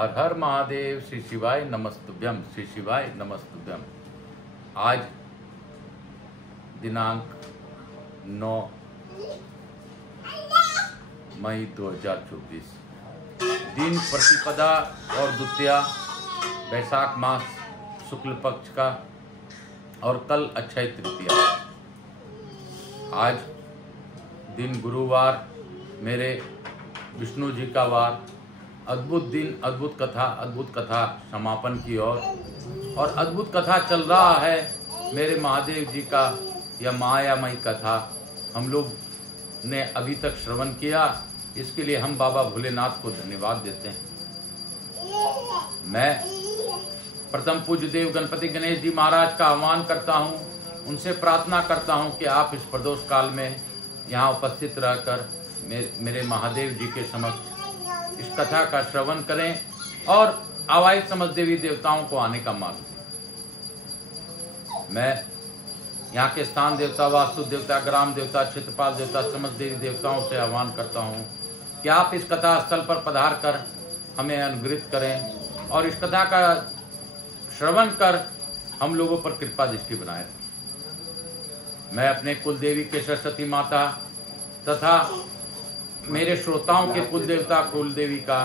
हर हर महादेव। श्री शिवाय नमस्तुभ्यम, श्री शिवाय नमस्तुभ्यम। आज दिनांक 9 मई 2024, दिन प्रतिपदा और द्वितीया, वैशाख मास शुक्ल पक्ष का, और कल अक्षय तृतीया। आज दिन गुरुवार, मेरे विष्णु जी का वार। अद्भुत दिन, अद्भुत कथा समापन की ओर और अद्भुत कथा चल रहा है मेरे महादेव जी का। यह मायामयी कथा हम लोग ने अभी तक श्रवण किया, इसके लिए हम बाबा भोलेनाथ को धन्यवाद देते हैं। मैं प्रथम पूज्य देव गणपति गणेश जी महाराज का आह्वान करता हूँ, उनसे प्रार्थना करता हूँ कि आप इस प्रदोष काल में यहाँ उपस्थित रहकर मेरे महादेव जी के समक्ष इस कथा का श्रवण करें और आवाहित समस्त देवी देवताओं को आने का मार्ग दें। मैं यहाँ के स्थान देवता, वास्तु देवता, ग्राम देवता, क्षेत्रपाल देवता, समस्त देवी देवताओं से आह्वान करता हूँ कि आप इस कथा स्थल पर पधार कर हमें अनुग्रहित करें और इस कथा का श्रवण कर हम लोगों पर कृपा दृष्टि बनाए रखें। मैं अपने कुल देवी के सरस्वती माता तथा मेरे श्रोताओं के कुल देवता कुल देवी का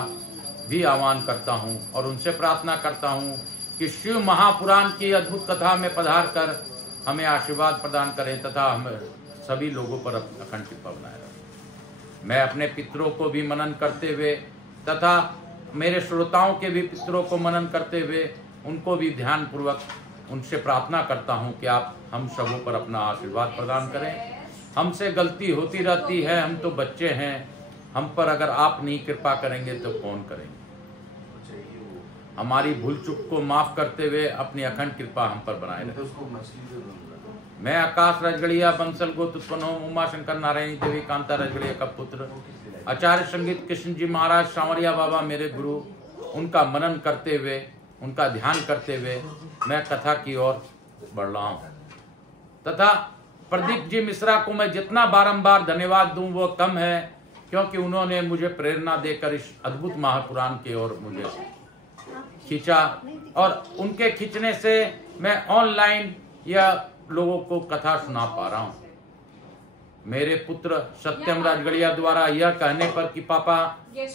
भी आह्वान करता हूं और उनसे प्रार्थना करता हूं कि शिव महापुराण की अद्भुत कथा में पधार कर हमें आशीर्वाद प्रदान करें तथा हम सभी लोगों पर अखंड कृपा बनाए रखें। मैं अपने पितरों को भी मनन करते हुए तथा मेरे श्रोताओं के भी पितरों को मनन करते हुए उनको भी ध्यान पूर्वक उनसे प्रार्थना करता हूं कि आप हम सबों पर अपना आशीर्वाद प्रदान करें। हमसे गलती होती रहती है, हम तो बच्चे हैं, हम पर अगर आप नहीं कृपा करेंगे तो कौन करेंगे। हमारी भूल चूक को माफ करते हुए अपनी अखंड कृपा हम पर बनाए रखें। मैं आकाश रजगड़िया बंसल गोत्र उत्पन्न हूँ, उमा शंकर नारायणी देवी कांता रजगड़िया का पुत्र, आचार्य संगीत कृष्ण जी महाराज सांवरिया बाबा मेरे गुरु, उनका मनन करते हुए उनका ध्यान करते हुए मैं कथा की ओर बढ़ रहा हूँ। तथा प्रदीप जी मिश्रा को मैं जितना बारंबार धन्यवाद दूं वो कम है, क्योंकि उन्होंने मुझे प्रेरणा देकर इस अद्भुत महापुराण की ओर मुझे खींचा और उनके खींचने से मैं ऑनलाइन या लोगों को कथा सुना पा रहा हूं। मेरे पुत्र सत्यम राजगड़िया द्वारा यह कहने पर कि पापा,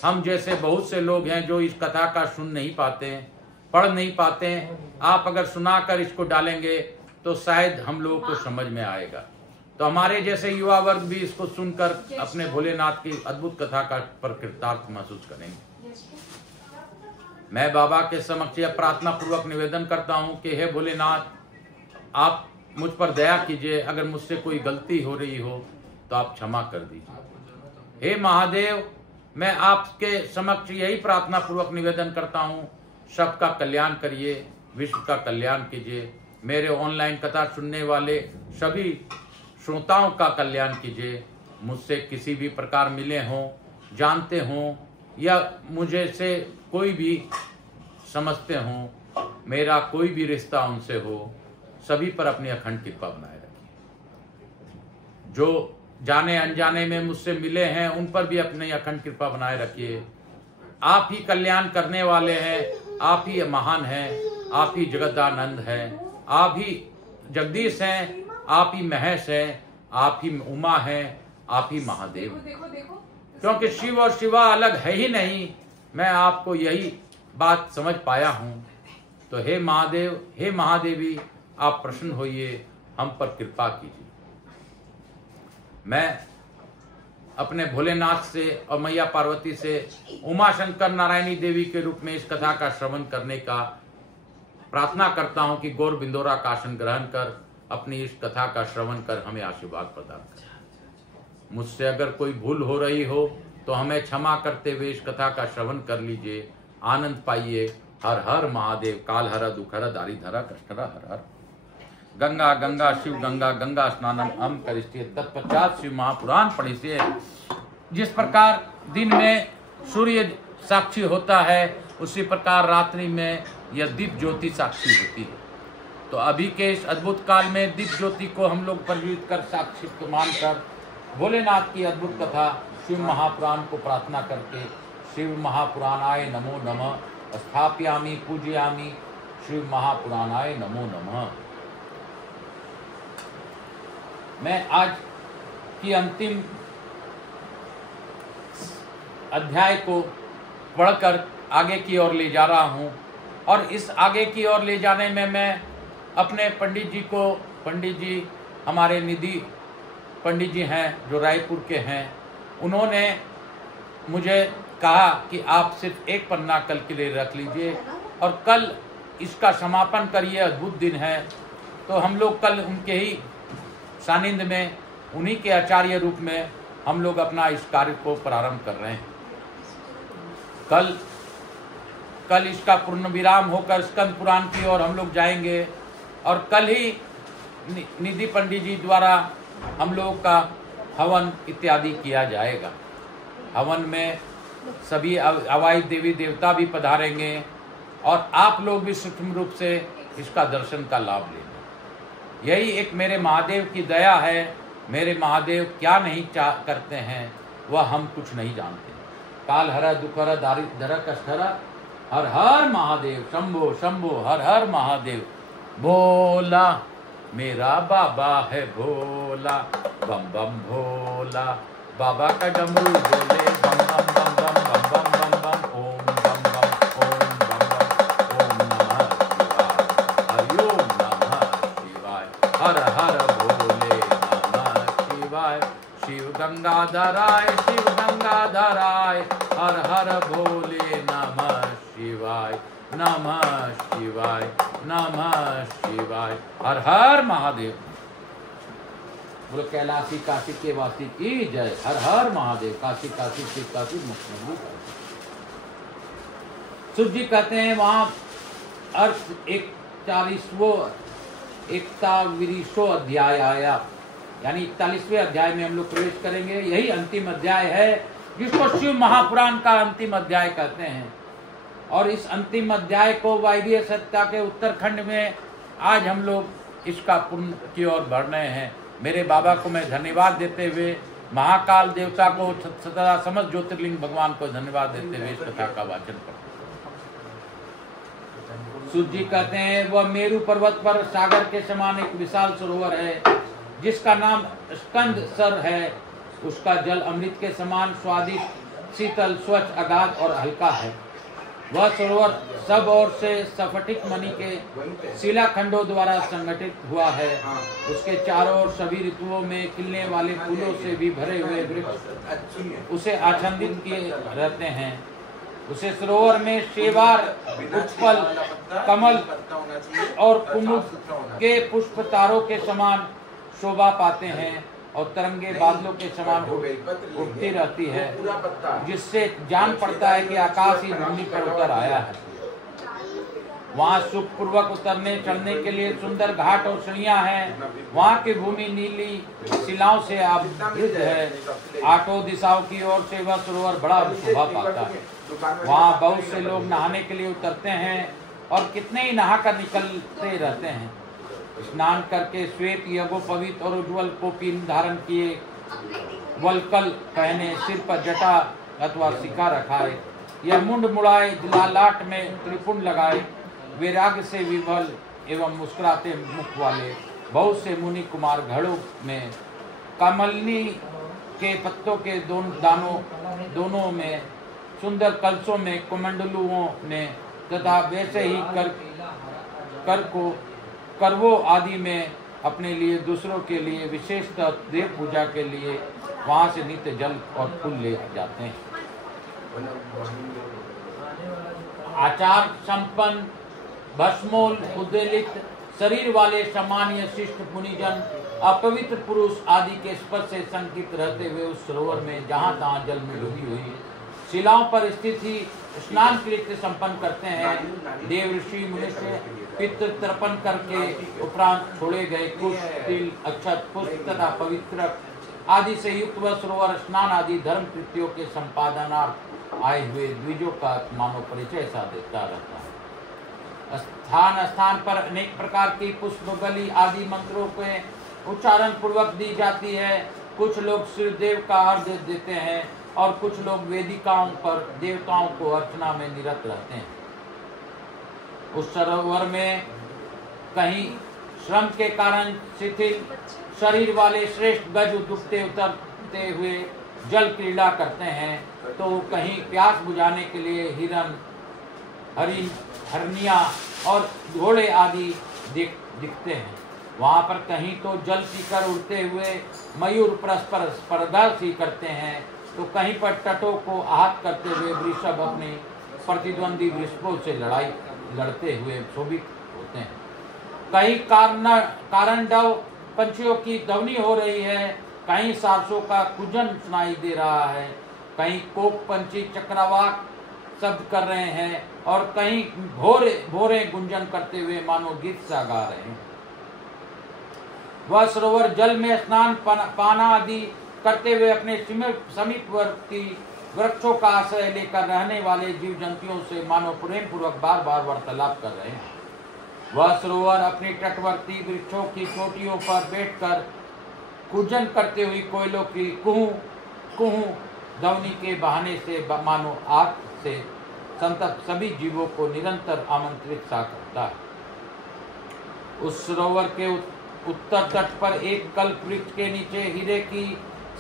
हम जैसे बहुत से लोग हैं जो इस कथा का सुन नहीं पाते, पढ़ नहीं पाते, आप अगर सुनाकर इसको डालेंगे तो शायद हम लोगों को समझ में आएगा। तो हमारे जैसे युवा वर्ग भी इसको सुनकर अपने भोलेनाथ की अद्भुत कथा का पर कृतार्थ महसूस करेंगे। मैं बाबा के समक्ष यह प्रार्थना पूर्वक निवेदन करता हूं कि हे भोलेनाथ, आप मुझ पर दया कीजिए, अगर मुझसे कोई गलती हो रही हो तो आप क्षमा कर दीजिए। हे महादेव, मैं आपके समक्ष यही प्रार्थना पूर्वक निवेदन करता हूं, सबका कल्याण करिए, विश्व का कल्याण कीजिए। मेरे ऑनलाइन कथा सुनने वाले सभी श्रोताओं का कल्याण कीजिए। मुझसे किसी भी प्रकार मिले हों, जानते हों या मुझे से कोई भी समझते हों, मेरा कोई भी रिश्ता उनसे हो, सभी पर अपनी अखंड कृपा बनाए रखिए। जो जाने अनजाने में मुझसे मिले हैं उन पर भी अपनी अखंड कृपा बनाए रखिए। आप ही कल्याण करने वाले हैं, आप ही महान हैं, आप ही जगदानंद हैं, आप ही जगदीश हैं, आप ही महेश हैं, आप ही उमा हैं, आप ही महादेव। क्योंकि शिव और शिवा अलग है ही नहीं, मैं आपको यही बात समझ पाया हूं। तो हे महादेव, हे महादेवी, आप प्रसन्न होइए, हम पर कृपा कीजिए। मैं अपने भोलेनाथ से और मैया पार्वती से उमा शंकर नारायणी देवी के रूप में इस कथा का श्रवण करने का प्रार्थना करता हूं कि गौर बिंदोरा का आसन ग्रहण कर अपनी इस कथा का श्रवण कर हमें आशीर्वाद प्रदान करें। मुझसे अगर कोई भूल हो रही हो तो हमें क्षमा करते हुए इस कथा का श्रवण कर लीजिए। आनंद पाइए। हर हर महादेव। काल हर दुख हर दारी धरा कष्ट हर हर। गंगा गंगा शिव गंगा गंगा स्नानम हम करिष्ये, तत्पश्चात शिव महापुराण पढ़िए। जिस प्रकार दिन में सूर्य साक्षी होता है, उसी प्रकार रात्रि में यह दीप ज्योति साक्षी होती है। तो अभी के इस अद्भुत काल में दीप ज्योति को हम लोग प्रज्वलित कर साक्षी मानकर भोलेनाथ की अद्भुत कथा शिव महापुराण को प्रार्थना करके शिव महापुराणाय नमो नमः स्थापयामि पूजयामि। श्री महापुराणाय नमो नमः। मैं आज की अंतिम अध्याय को पढ़कर आगे की ओर ले जा रहा हूँ, और इस आगे की ओर ले जाने में मैं अपने पंडित जी हमारे निधि पंडित जी हैं जो रायपुर के हैं, उन्होंने मुझे कहा कि आप सिर्फ एक पन्ना कल के लिए रख लीजिए और कल इसका समापन करिए, अद्भुत दिन है। तो हम लोग कल उनके ही सानिध्य में, उन्हीं के आचार्य रूप में हम लोग अपना इस कार्य को प्रारंभ कर रहे हैं। कल इसका पूर्ण विराम होकर स्कंद पुराण की ओर हम लोग जाएंगे, और कल ही निधि पंडित जी द्वारा हम लोगों का हवन इत्यादि किया जाएगा। हवन में सभी अवाई देवी देवता भी पधारेंगे, और आप लोग भी सूक्ष्म रूप से इसका दर्शन का लाभ लेंगे। यही एक मेरे महादेव की दया है। मेरे महादेव क्या नहीं करते हैं वह हम कुछ नहीं जानते। काल हर दुख हर दारिद्र कष्ट हर, हर हर महादेव शंभो शंभो हर हर महादेव। भोला मेरा बाबा है भोला, बम बम भोला, बाबा का डमरू बोले बम बम बम बम बम बम बम बम, ओम बम बम ओम बम बम, ओम नमः शिवाय, हरिओम नमः शिवाय, हर हर भोले नमः शिवाय। शिव गंगाधराय शिव गंगाधराय, हर हर भोले नमः शिवाय, नमः शिवाय नमः शिवाय, हर हर महादेव। बोलो कैलाशी काशी के वासी की जय, हर हर महादेव। काशी काशी शिव काशी मुख्यमंत्री। सुख जी कहते हैं वहां अर्थ 41वां अध्याय आया, यानी 41वें अध्याय में हम लोग प्रवेश करेंगे। यही अंतिम अध्याय है जिसको शिव महापुराण का अंतिम अध्याय कहते हैं। और इस अंतिम अध्याय को वायवीय सत्ता के उत्तरखंड में आज हम लोग इसका पूर्ण की ओर बढ़ रहे हैं। मेरे बाबा को मैं धन्यवाद देते हुए, महाकाल देवता को, सदा समस्त ज्योतिर्लिंग भगवान को धन्यवाद देते हुए इस कथा का वाचन करते हैं। सूत जी कहते हैं वह मेरू पर्वत पर सागर के समान एक विशाल सरोवर है जिसका नाम स्कंद सर है। उसका जल अमृत के समान स्वादिष्ट, शीतल, स्वच्छ, अगाध और हल्का है। वह सरोवर सब ओर से स्फटिक मणि के शिलाखंडों द्वारा संगठित हुआ है। उसके चारों ओर सभी ऋतुओं में खिलने वाले फूलों से भी भरे हुए वृक्ष उसे आच्छादित किए रहते हैं। उसे सरोवर में शेवार, उत्पल, कमल और कुमुद के पुष्प तारों के समान शोभा पाते हैं और तरंगे बादलों के समान उठती रहती है, जिससे जान पड़ता है कि आकाश ही भूमि पर उतर आया है। वहाँ सुख पूर्वक उतरने चढ़ने के लिए सुंदर घाट और सीढ़ियां हैं। वहाँ की भूमि नीली शिलाओं से आवृत है। आठों दिशाओं की ओर से वह सरोवर बड़ा शोभा पाता है। वहाँ बहुत से लोग नहाने के लिए उतरते हैं और कितने ही नहाकर निकलते रहते हैं। स्नान करके श्वेत यज्ञोपवीत और उज्ज्वल कोपीन धारण किए, वलकल पहने, सिर पर जटा अथवा सिक्का रखाए या मुंड मुड़ाए, लालाट में त्रिपुंड लगाए, वैराग्य से विभल एवं मुस्कुराते मुख वाले बहुत से मुनि कुमार घड़ों में कमलनी के पत्तों के दोनों में सुंदर कलशों में कुमंडलुओं ने तथा वैसे ही करवो आदि में अपने लिए दूसरों के लिए विशेषतः देव पूजा के लिए वहां से नित्य जल और फूल ले जाते हैं। आचार संपन्न भस्मोल उद्वेलित शरीर वाले सामान्य शिष्ट मुनिजन अपवित्र पुरुष आदि के स्पर्श से संकित रहते हुए उस सरोवर में जहाँ तहाँ जल में डूबी हुई शिलाओं पर स्थित ही स्नान कृत्य संपन्न करते हैं। देव ऋषि मनुष्य पितृ तर्पण करके उपरांत छोड़े गए कुश, तिल, अक्षत, पुष्प तथा पवित्र आदि से युक्त वह सरोवर स्नान आदि धर्म कृत्यों के संपादनार्थ आए हुए द्विजों का मानव परिचय सा देता रहता है। स्थान स्थान पर अनेक प्रकार की पुष्प बलि आदि मंत्रों के उच्चारण पूर्वक दी जाती है। कुछ लोग सूर्यदेव का अर्घ्य देते हैं और कुछ लोग वेदिकाओं पर देवताओं को अर्चना में निरत रहते हैं। उस सरोवर में कहीं श्रम के कारण शिथिल शरीर वाले श्रेष्ठ गज डूबते उतरते हुए जल क्रीड़ा करते हैं, तो कहीं प्यास बुझाने के लिए हिरन, हरिण, हरनिया और घोड़े आदि दिखते हैं। वहां पर कहीं तो जल पीकर उड़ते हुए मयूर परस्पर स्पर्धा सी करते हैं, तो कहीं पर तटों को आहत करते हुए वृषभ अपने प्रतिद्वंदी वृषभों से लड़ते हुए शोभित होते हैं। कहीं कारंडव पंछियों की ध्वनि हो रही है, कहीं सारसों का कूजन सुनाई दे रहा है, कहीं कोक पंछी चक्रवाक शब्द कर रहे हैं और कहीं भोरे गुंजन करते हुए मानो गीत सा गा रहे हैं। वह सरोवर जल में स्नान पाना आदि करते हुए अपने समीपवर्ती वृक्षों का आश्रय लेकर रहने वाले जीव जंतुओं से मानो प्रेम पूर्वक बार बार वार्तालाप कर रहे हैं। वह सरोवर अपनी तटवर्ती वृक्षों की चोटियों पर बैठकर कूजन करते हुए कोयलों की कुहू कुहू ध्वनि के बहाने से मानो आग से संतप्त सभी जीवों को निरंतर आमंत्रित सा करता है। उस सरोवर के उत्तर तट पर एक कल्प वृक्ष के नीचे हीरे की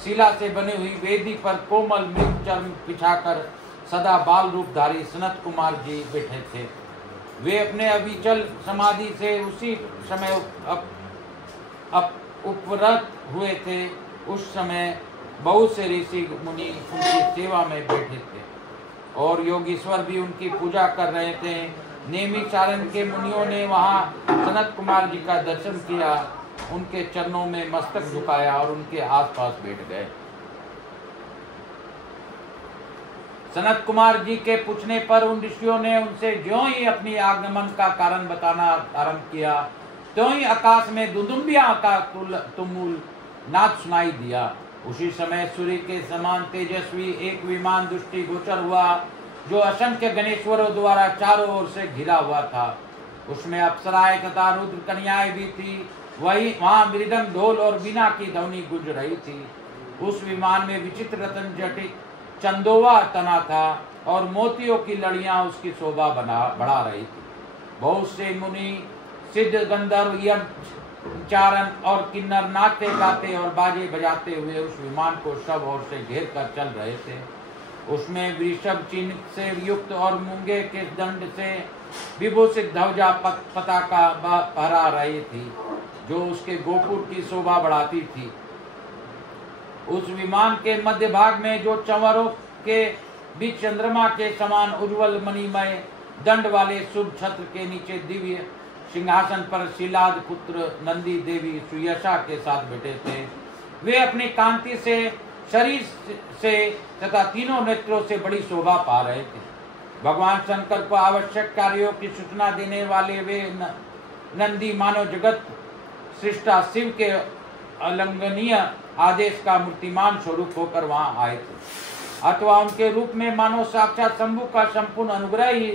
शिला से बनी हुई वेदी पर कोमल मृग चर्म बिछाकर सदा बाल रूपधारी सनत कुमार जी बैठे थे। वे अपने अविचल समाधि से उसी समय उपरत हुए थे। उस समय बहुत से ऋषि मुनि उनकी सेवा में बैठे थे और योगीश्वर भी उनकी पूजा कर रहे थे। नेमिचारण के मुनियों ने वहां सनत कुमार जी का दर्शन किया, उनके चरणों में मस्तक झुकाया और उनके आसपास बैठ गए। सनत कुमार जी के पूछने पर उन ऋषियों ने उनसे ज्यों ही अपनी आगमन का कारण बताना आरंभ किया, त्यों ही आकाश में दुदुम्बिया का तुमुल नाद सुनाई दिया। उसी समय सूर्य के समान तेजस्वी एक विमान दृष्टि गोचर हुआ, जो असंख्य गणेश्वरों द्वारा चारों ओर से घिरा हुआ था। उसमें अप्सराएं तथा रुद्र कन्याएं भी थी। वहां मृदंग, ढोल और बीना की ध्वनि गूंज रही थी। उस विमान में विचित्र रतन जटित चंदोवा तना था और मोतियों की लड़ियां उसकी शोभा बढ़ा रही थी। बहुत से मुनि, सिद्ध, गंधर्व, यक्ष, चारण और किन्नर नाचते गाते और बाजे बजाते हुए उस विमान को सब ओर से घेर कर चल रहे थे। उसमें वृषभ चिन्ह से युक्त और मूंगे के दंड से विभूषित ध्वजा पताका फहरा रही थी, जो उसके गोपुर की शोभा बढ़ाती थी। उस विमान के मध्य भाग में जो चंवरों के बीच चंद्रमा के समान उज्जवल मणिमय दंड वाले शुभ छत्र के नीचे दिव्य सिंहासन पर शीलाद पुत्र नंदी देवी सुयशा के साथ बैठे थे। वे अपनी कांति से, शरीर से तथा तीनों नेत्रों से बड़ी शोभा पा रहे थे। भगवान शंकर को आवश्यक कार्यों की सूचना देने वाले वे नंदी मानव जगत सृष्टा शिव के अलंघनीय आदेश का मूर्तिमान स्वरूप होकर वहां आए थे, अथवा उनके रूप में मानो साक्षात शंभु का संपूर्ण अनुग्रह ही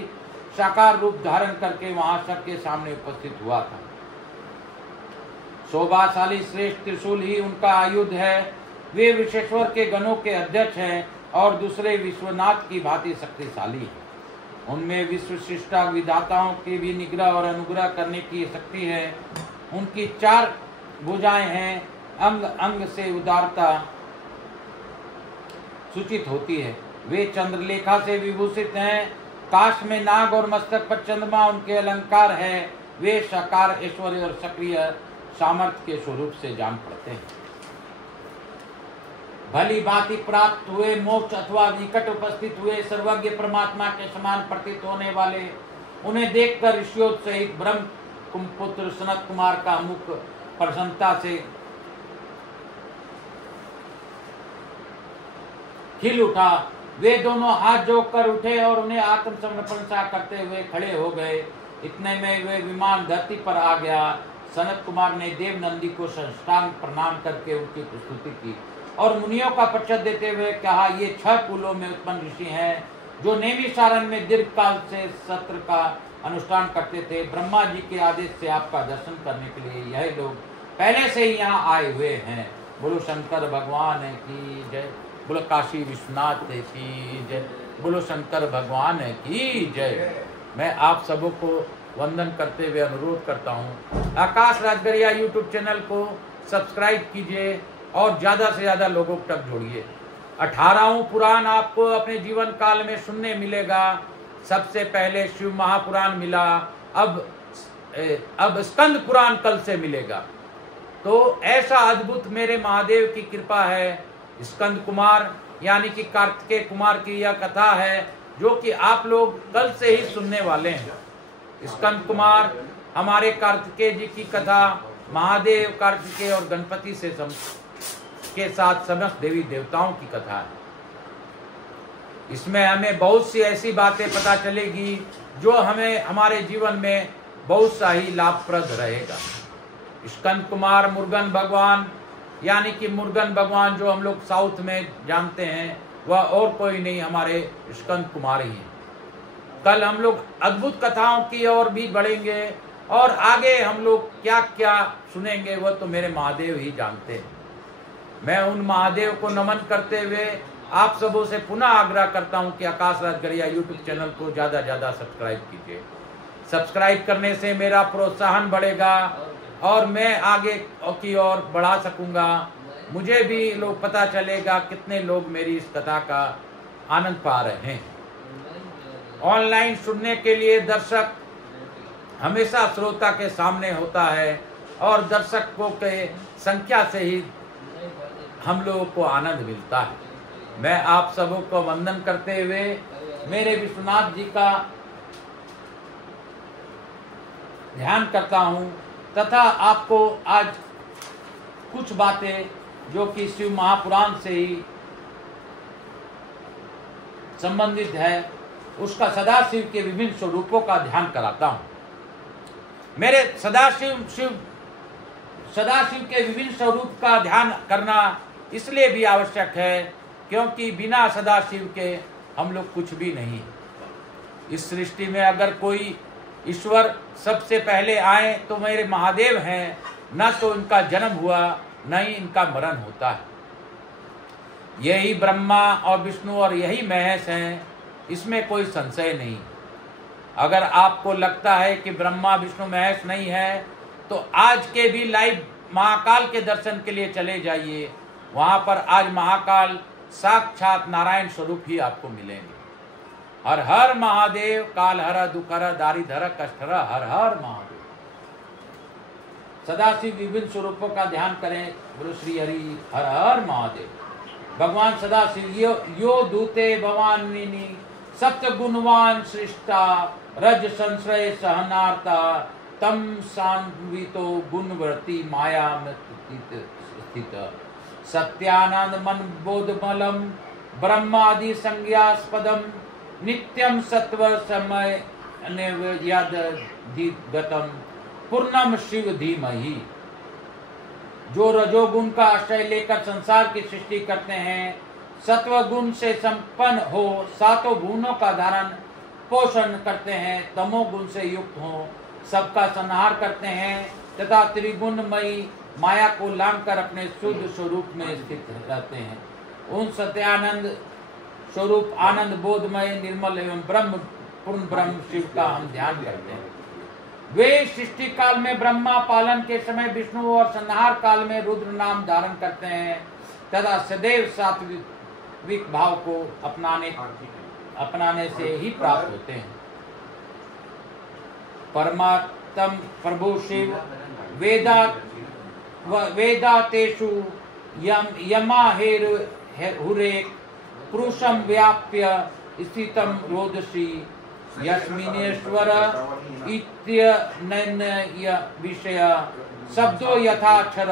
साकार रूप धारण करके वहां सबके सामने उपस्थित हुआ था। शोभाशाली श्रेष्ठ त्रिशूल ही उनका आयुध है। वे विश्वेश्वर के गणों के अध्यक्ष हैं और दूसरे विश्वनाथ की भांति शक्तिशाली है। उनमें विश्व सृष्टा विधाताओं की भी निग्रह और अनुग्रह करने की शक्ति है। उनकी 4 भुजाएं हैं, अंग अंग से उदारता सूचित होती है। वे चंद्रलेखा से विभूषित हैं। काश में नाग और मस्तक पर चंद्रमा उनके अलंकार है। वे साकार ऐश्वर्य और सक्रिय सामर्थ्य के स्वरूप से जान पड़ते हैं। भली भांति प्राप्त हुए मोक्ष अथवा निकट उपस्थित हुए सर्वज्ञ परमात्मा के समान प्रतीत होने वाले उन्हें देखकर ऋषियों सहित ब्रह्म पुत्र सनत कुमार का मुख प्रसन्नता से खिल उठा। वे दोनों हाथ जोड़कर उठे और उन्हें आत्मसमर्पण सा करते हुए खड़े हो गए। इतने में वे विमान धरती पर आ गया। सनत कुमार ने देव नंदी को साष्टांग प्रणाम करके उनकी प्रस्तुति की और मुनियों का परिचय देते हुए कहा, ये 6 कुलों में उत्पन्न ऋषि हैं जो नेमिसारण में दीर्घ काल से सत्र का अनुष्ठान करते थे। ब्रह्मा जी के आदेश से आपका दर्शन करने के लिए यह लोग पहले से ही यहाँ आए हुए हैं। बोलो शंकर भगवान की जय, बोलो काशी विश्वनाथ की जय, बोलो शंकर भगवान की जय। मैं आप सबों को वंदन करते हुए अनुरोध करता हूँ, आकाश राजगरिया यूट्यूब चैनल को सब्सक्राइब कीजिए और ज़्यादा से ज़्यादा लोगों तक जोड़िए। 18वां पुराण आपको अपने जीवन काल में सुनने मिलेगा। सबसे पहले शिव महापुराण मिला, अब स्कंद पुराण कल से मिलेगा। तो ऐसा अद्भुत मेरे महादेव की कृपा है। स्कंद कुमार यानी कि कार्तिकेय कुमार की यह कथा है जो कि आप लोग कल से ही सुनने वाले हैं। स्कंद कुमार हमारे कार्तिकेय जी की कथा, महादेव, कार्तिकेय और गणपति से के साथ समस्त देवी देवताओं की कथा है। इसमें हमें बहुत सी ऐसी बातें पता चलेगी जो हमें हमारे जीवन में बहुत सा ही लाभप्रद रहेगा। स्कंद कुमार मुर्गन भगवान यानी कि मुर्गन भगवान जो हम लोग साउथ में जानते हैं, वह और कोई नहीं, हमारे स्कंद कुमार ही हैं। कल हम लोग अद्भुत कथाओं की ओर भी बढ़ेंगे और आगे हम लोग क्या क्या सुनेंगे वह तो मेरे महादेव ही जानते हैं। मैं उन महादेव को नमन करते हुए आप सबों से पुनः आग्रह करता हूं कि आकाश राजगरिया यूट्यूब चैनल को ज़्यादा ज़्यादा सब्सक्राइब कीजिए। सब्सक्राइब करने से मेरा प्रोत्साहन बढ़ेगा और मैं आगे की ओर बढ़ा सकूंगा। मुझे भी लोग पता चलेगा कितने लोग मेरी इस कथा का आनंद पा रहे हैं। ऑनलाइन सुनने के लिए दर्शक हमेशा श्रोता के सामने होता है और दर्शकों के संख्या से ही हम लोगों को आनंद मिलता है। मैं आप सबों को वंदन करते हुए मेरे विश्वनाथ जी का ध्यान करता हूं तथा आपको आज कुछ बातें जो कि शिव महापुराण से ही संबंधित है उसका सदाशिव के विभिन्न स्वरूपों का ध्यान कराता हूं। मेरे सदाशिव के विभिन्न स्वरूप का ध्यान करना इसलिए भी आवश्यक है क्योंकि बिना सदाशिव के हम लोग कुछ भी नहीं। इस सृष्टि में अगर कोई ईश्वर सबसे पहले आए तो मेरे महादेव हैं। न तो इनका जन्म हुआ न ही इनका मरण होता है। यही ब्रह्मा और विष्णु और यही महेश हैं, इसमें कोई संशय नहीं। अगर आपको लगता है कि ब्रह्मा विष्णु महेश नहीं है तो आज के भी लाइव महाकाल के दर्शन के लिए चले जाइए। वहां पर आज महाकाल साक्षात नारायण स्वरूप ही आपको मिलेंगे। हर हर महादेव, काल हर दुखहर दारिधर कष्टहर, हर हर महादेव। सदाशिव विभिन्न स्वरूपों का ध्यान करें। बोलो श्री हरि, हर हर महादेव। भगवान सदाशिव यो दूते भवानी सप्त गुणवान सृष्टा रज संश्रय सहनार्ता तम सान्वितो गुणवर्ती माया में स्थित सत्यानंद मन बोधमलम ब्रह्मादि संज्ञास्पदम नित्यम सत्व समय गतम पूर्णम शिव धीमहि। जो रजोगुण का आश्रय लेकर संसार की सृष्टि करते हैं, सत्व गुण से संपन्न हो, सातों गुणों का धारण पोषण करते हैं, तमोगुण से युक्त हो, सबका संहार करते हैं तथा त्रिगुणमयी माया को लांघकर अपने शुद्ध स्वरूप में स्थित रहते हैं, उन सत्यानंद स्वरूप आनंद बोधमय निर्मल एवं ब्रह्म पूर्ण ब्रह्म शिव का हम ध्यान करते हैं। वे सृष्टि काल में ब्रह्मा पालन के समय विष्णु और संहार काल में रुद्र नाम धारण करते हैं तथा सदैव सात्विक भाव को अपनाने से ही प्राप्त होते हैं। परमात्म प्रभु शिव वेदातेषु यमाहेरुरे पुरुषम व्याप्य स्थितम रोदसी यस्मिनेश्वर इत्यनन्य विषय शब्दो यथाक्षर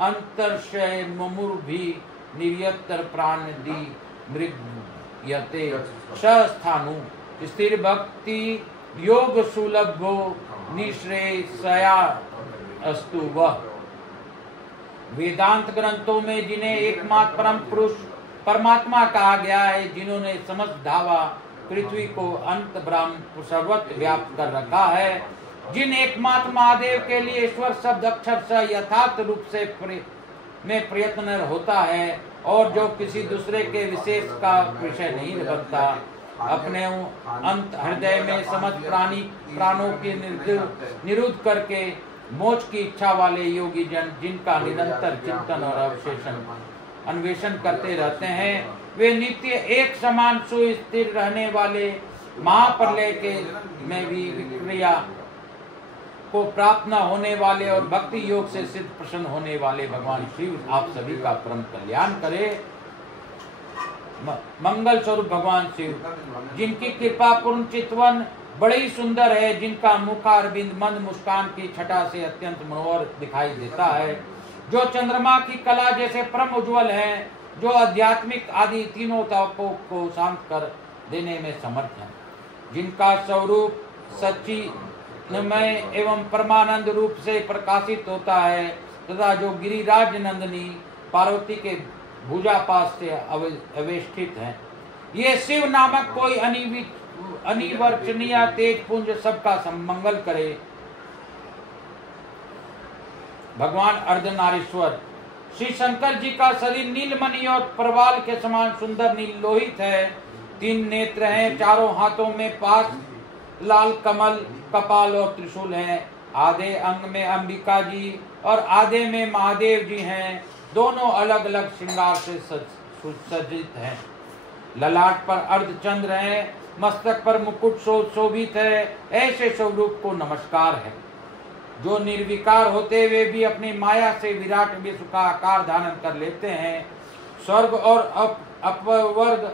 अंतर्शय मुमुर्भि निर्यतर प्राणदि मृग्यते स्थानु स्थिर भक्ति योग सुलभो निश्रेषया अस्तु वह। वेदांत ग्रंथों में जिन्हें एकमात्र परम पुरुष परमात्मा कहा गया है, जिन्होंने समस्त धावा पृथ्वी को अंत ब्रह्म सर्वत्र व्याप्त कर रखा है, जिन एकमात्र महादेव के लिए ईश्वर शब्द अक्षर से यथार्थ रूप से में प्रयत्न होता है और जो किसी दूसरे के विशेष का विषय नहीं बनता, अपने अंत हृदय में समस्त प्राणों के निरुद्ध करके मोक्ष की इच्छा वाले योगी जन, जिनका निरंतर चिंतन और अन्वेषण करते रहते हैं, वे नित्य एक समान सुस्थिर रहने वाले, महाप्रलय के में भी विक्रिया को प्राप्त न होने वाले और भक्ति योग से सिद्ध प्रसन्न होने वाले भगवान शिव आप सभी का परम कल्याण करे। मंगल स्वरूप भगवान शिव, जिनकी कृपा पूर्ण चितवन बड़ी सुंदर है, जिनका मुखारविंद मंद मुस्कान की छटा से अत्यंत मनोहर दिखाई देता है, जो चंद्रमा की कला जैसे परम उज्ज्वल है, जो आध्यात्मिक आदि तीनों तापों को शांत कर देने में समर्थ है, जिनका स्वरूप सच्चिन्मय एवं परमानंद रूप से प्रकाशित होता है, तथा जो गिरिराज नंदिनी पार्वती के भुजापास से अवेष्टित है। ये शिव नामक कोई अनिवर्चनीय तेज पुंज सबका मंगल करे। भगवान अर्धनारीश्वर श्री शंकर जी का शरीर नीलमणि और परवाल के समान सुंदर नील लोहित है। 3 नेत्र हैं, चारों हाथों में 5 लाल कमल, कपाल और त्रिशूल हैं। आधे अंग में अंबिका जी और आधे में महादेव जी हैं। दोनों अलग अलग श्रृंगार से सुसज्जित हैं। ललाट पर अर्धचंद्र है, मस्तक पर मुकुट शोभित है। ऐसे स्वरूप को नमस्कार है, जो निर्विकार होते हुए भी अपनी माया से विराट विश्व का आकार धारण कर लेते हैं। स्वर्ग और अपवर्ग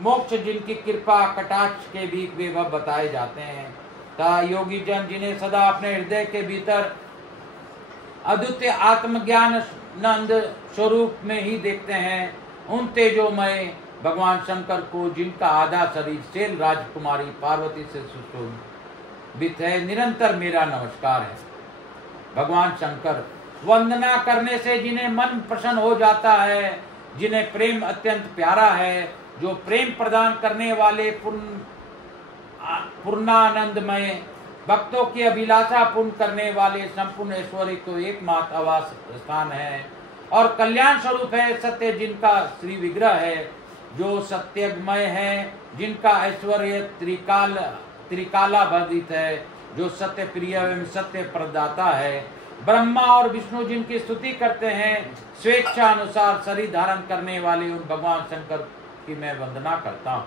मोक्ष जिनकी कृपा कटाक्ष के भी वैभव बताए जाते हैं। ता योगी जन जिन्हें सदा अपने हृदय के भीतर अद्वितीय आत्मज्ञान नंद स्वरूप में ही देखते हैं, उन तेजोमय भगवान शंकर को, जिनका आधा शरीर शैल राजकुमारी पार्वती से सुशोभित है, निरंतर मेरा नमस्कार है। भगवान शंकर, वंदना करने से जिन्हें मन प्रसन्न हो जाता है, जिन्हें प्रेम अत्यंत प्यारा है, जो प्रेम प्रदान करने वाले पूर्णानंदमय भक्तों की अभिलाषा पूर्ण करने वाले संपूर्ण ऐश्वर्य को एकमात्र आवास स्थान है और कल्याण स्वरूप है। सत्य जिनका श्री विग्रह है, जो सत्यमय है, जिनका ऐश्वर्य त्रिकाला बाधित है, जो सत्य प्रिय एवं सत्य प्रदाता है। ब्रह्मा और विष्णु जिनकी स्तुति करते हैं, स्वेच्छा अनुसार शरीर धारण करने वाले उन भगवान शंकर की मैं वंदना करता हूँ।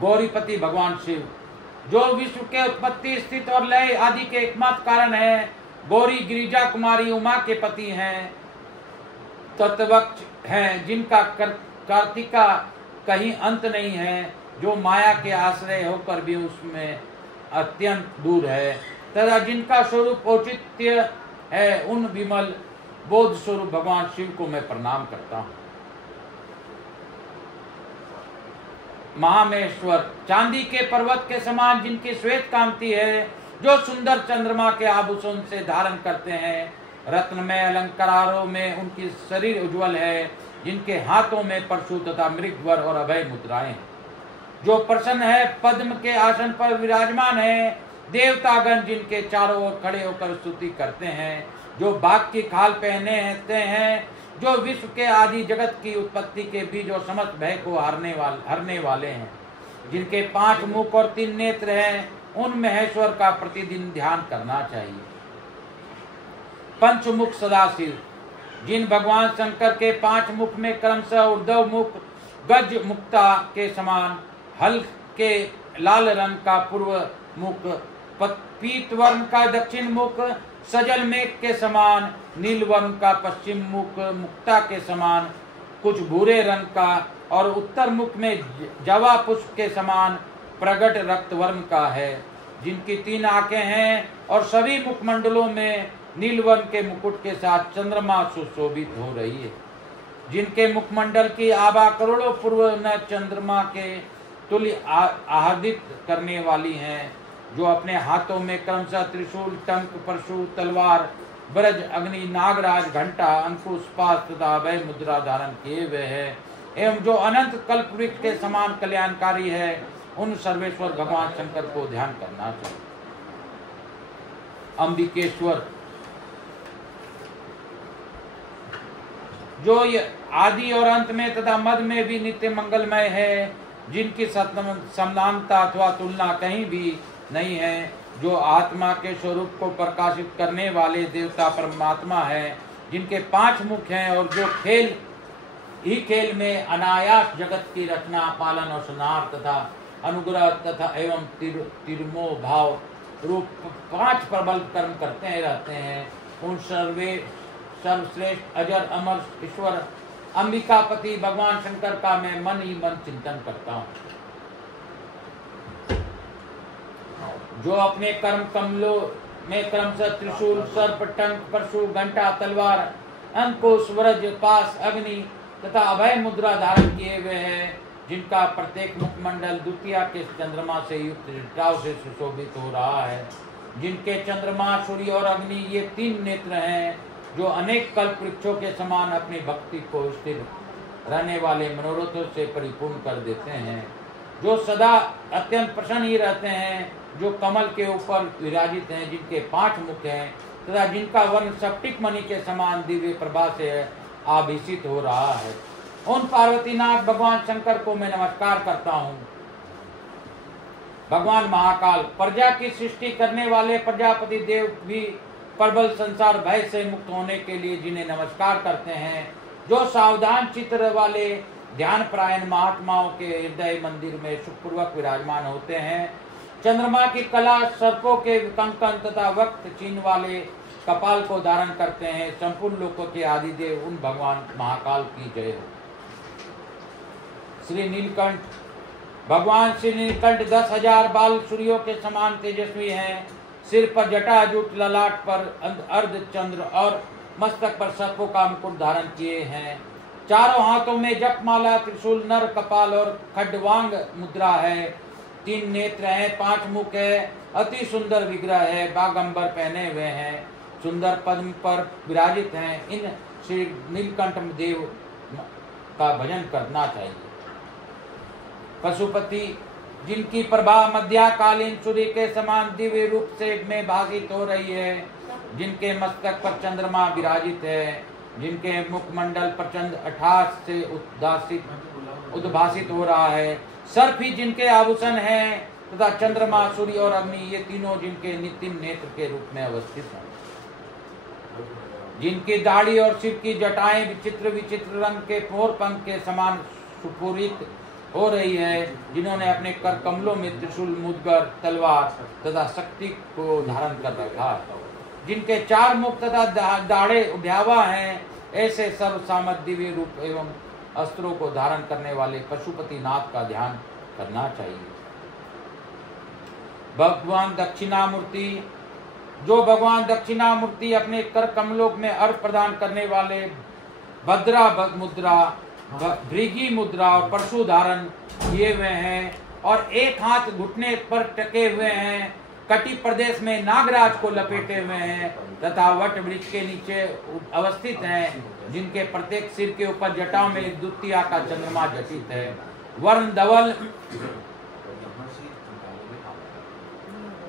गौरीपति भगवान शिव, जो विश्व के उत्पत्ति स्थिति और लय आदि के एकमात्र कारण है। गौरी गिरिजा कुमारी उमा के पति हैं, तत्वक्ष हैं, जिनका कार्तिका कहीं अंत नहीं है, जो माया के आश्रय होकर भी उसमें अत्यंत दूर है, तथा जिनका स्वरूप औचित्य है, उन विमल बोध स्वरूप भगवान शिव को मैं प्रणाम करता हूँ। महामेश्वर, चांदी के पर्वत के समान जिनकी श्वेत कांति है, जो सुंदर चंद्रमा के आभूषण से धारण करते हैं। रत्नमय अलंकारों में उनकी शरीर उज्जवल है, जिनके हाथों में परशु तथा मृगवर और अभय मुद्राएं हैं, जो प्रसन्न है, पद्म के आसन पर विराजमान है। देवतागण जिनके चारों ओर खड़े होकर स्तुति करते हैं, जो बाघ की खाल पहनते हैं, जो विश्व के आदि जगत की उत्पत्ति के बीच और समस्त भय को हरने वाले हैं, जिनके 5 मुख और 3 नेत्र हैं, उन महेश्वर का प्रतिदिन ध्यान करना चाहिए। पंचमुख सदाशिव, जिन भगवान शंकर के 5 मुख में क्रमशः ऊर्ध्व मुख गज मुक्ता के समान, हल्के लाल रंग का पूर्व मुख, पीत वर्ण का दक्षिण मुख, सजल मेघ के समान, नील वर्ण का पश्चिम मुख मुक्ता के समान, कुछ भूरे रंग का, और उत्तर मुख में जवा पुष्प के समान प्रगट रक्त वर्ण का है, जिनकी 3 आंखें हैं और सभी मुखमंडलों में नीलवर्ण के मुकुट के साथ चंद्रमा सुशोभित हो रही है, जिनके मुखमंडल की आभा करोड़ों पूर्व न चंद्रमा के तुल्य आहदित करने वाली हैं, जो अपने हाथों में क्रमशः त्रिशूल, टंक, परशु, तलवार, ब्रज, अग्नि, नागराज, घंटा, अंकुश, पाश तथा अभय मुद्रा धारण किए हुए है, एवं जो अनंत कल्प वृक्ष के समान कल्याणकारी है, उन सर्वेश्वर भगवान शंकर को ध्यान करना चाहिए। अंबिकेश्वर, जो आदि और अंत में तथा मध्य में भी नित्य मंगलमय है, जिनकी समानता अथवा तुलना कहीं भी नहीं है, जो आत्मा के स्वरूप को प्रकाशित करने वाले देवता परमात्मा है, जिनके 5 मुख हैं और जो खेल में अनायास जगत की रचना, पालन और संहार तथा अनुग्रह तथा एवं तिरमो भाव रूप 5 प्रबल कर्म करते रहते हैं, उन सर्वश्रेष्ठ अजर अमर ईश्वर अंबिकापति भगवान शंकर का मैं मन ही मन चिंतन करता हूँ, जो अपने कर्म कमलों में क्रमशः त्रिशूल, सर्प, टंक, परशु, घंटा, तलवार, अंकुश, वज्र, पास, अग्नि तथा अभय मुद्रा धारण किए हुए हैं, जिनका प्रत्येक मुखमंडल द्वितीया के चंद्रमा से युक्त जटाओं से सुशोभित हो रहा है, जिनके चंद्रमा, सूर्य और अग्नि ये 3 नेत्र हैं, जो अनेक कल्प वृक्षों के समान अपनी भक्ति को स्थिर रहने वाले मनोरथों से परिपूर्ण कर देते हैं, जो सदा अत्यंत प्रसन्न ही रहते हैं, जो कमल के ऊपर विराजित हैं, जिनके 5 मुख हैं तथा जिनका वर्ण स्फटिक मणि के समान दिव्य प्रभा से आभूषित हो रहा है, उन पार्वतीनाथ भगवान शंकर को मैं नमस्कार करता हूँ। भगवान महाकाल, प्रजा की सृष्टि करने वाले प्रजापति देव भी प्रबल संसार भय से मुक्त होने के लिए जिन्हें नमस्कार करते हैं, जो सावधान चित्र वाले ध्यान प्रायण महात्माओं के हृदय मंदिर में सुखपूर्वक विराजमान होते हैं, चंद्रमा की कला, सर्पों के कंकन तथा वक्त चिन्ह वाले कपाल को धारण करते हैं, संपूर्ण लोकों के आदिदेव उन भगवान महाकाल की जय हो। श्री नीलकंठ, भगवान श्री नीलकंठ 10,000 बाल सूर्यों के समान तेजस्वी हैं, सिर पर जटाजूट, ललाट पर अर्ध चंद्र और मस्तक पर सर्पों का मुकुट धारण किए हैं, चारों हाथों में जपमाला, त्रिशूल, नर कपाल और खड्वांग मुद्रा है, 3 नेत्र हैं, 5 मुख है, अति सुंदर विग्रह है, बागंबर पहने हुए हैं, सुंदर पद्म पर विराजित हैं। इन श्री नीलकंठ देव का भजन करना चाहिए। पशुपति, जिनकी प्रभा मध्याकालीन सूर्य के समान दिव्य रूप से में भासित हो रही है, जिनके मस्तक पर चंद्रमा विराजित है, जिनके मुखमंडल प्रचंड अठास से उद्भासित हो रहा है, सर्प ही जिनके आभूषण हैं तथा चंद्रमा, सूर्य और अग्नि ये तीनों जिनके नित्य नेत्र के रूप में अवस्थित हैं, जिनकी दाढ़ी और सिर की जटाएं विचित्र विचित्र रंग के मोर पंख के समान सुपूरित हो रही है, जिन्होंने अपने कर कमलों में त्रिशूल, मुद्गर, तलवार तथा शक्ति को धारण कर रखा है, जिनके 4 मुख तथा दाढ़े उभयावा हैं, ऐसे सर्व सामर्थ दिव्य रूप एवं अस्त्रों को धारण करने वाले पशुपति नाथ का ध्यान करना चाहिए। भगवान दक्षिणामूर्ति, जो भगवान दक्षिणामूर्ति अपने कर कमलों में अर्घ प्रदान करने वाले भद्रा मुद्रा, भृगी मुद्रा और परशु धारण किए हुए हैं और एक हाथ घुटने पर टके हुए हैं, कटी प्रदेश में नागराज को लपेटे हुए हैं तथा वट वृक्ष के नीचे अवस्थित हैं, जिनके प्रत्येक सिर के ऊपर जटाओं में द्वितीया का चंद्रमा जटित है, वर्ण धवल